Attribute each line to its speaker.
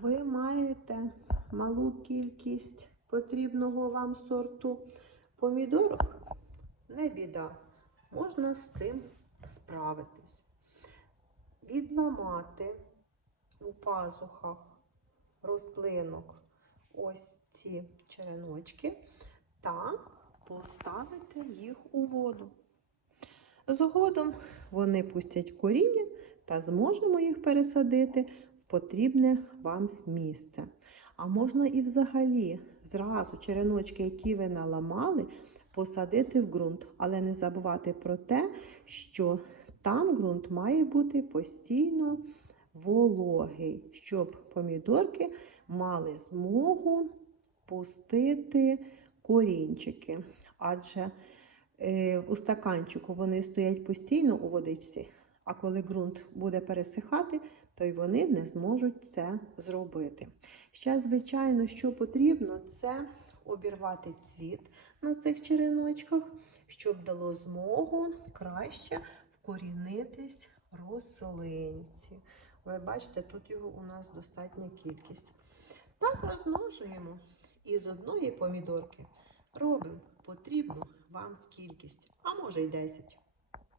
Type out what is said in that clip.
Speaker 1: ви маєте малу кількість потрібного вам сорту помідорок, не біда. Можна з цим справитись. Відламати у пазухах рослинок ось ці череночки та поставити їх у воду. Згодом вони пустять коріння та зможемо їх пересадити потрібне вам місце. А можна і взагалі зразу череночки, які ви наламали, посадити в ґрунт, але не забувати про те, що там ґрунт має бути постійно вологий, щоб помідорки мали змогу пустити корінчики. Адже е, у стаканчику вони стоять постійно у водичці, а коли ґрунт буде пересихати, то й вони не зможуть це зробити. Ще, звичайно, що потрібно, це обірвати цвіт на цих череночках, щоб дало змогу краще вкорінитись рослинці. Ви бачите, тут його у нас достатня кількість. Так розмножуємо і з одної помідорки робимо потрібну вам кількість, а може й 10.